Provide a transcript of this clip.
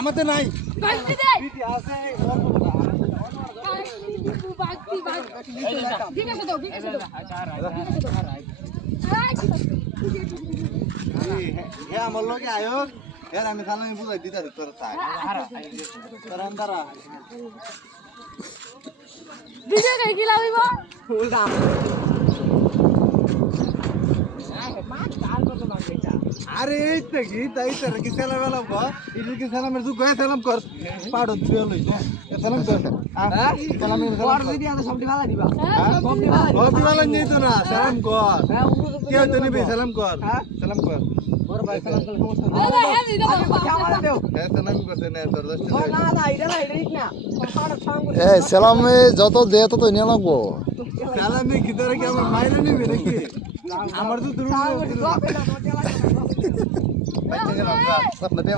আমাদের নাই আমার লোকে আয়োগ এর আমি তাহলে আমি বুঝাই দিতে তোর তাই তোর আন্দারা ভিডিও কই কি লাগাইব উল্টা আরে এই তো কি তাই তোর কি সালাম আলাম কর ইডি কি সালামের যুগ হয় সালাম কর পাড়ো তুই লই সালাম কর সালামের কর দিদি আদা সবটি ভালো দিবা সবটি ভালো নেই তো না সালাম কর কে তো নিবি সালাম কর সালাম কর ওর ভাই সালাম কর আরে হ্যাঁ দিদা আমারে দেও হ্যাঁ সালাম করতে না তোর দশটা না না এটা না এই সালামে যত দে তত নিয়ে লাগবো সালামে ভিতরে কি আমার মাইরে নিবি নাকি আমার তো দূর আপনাদের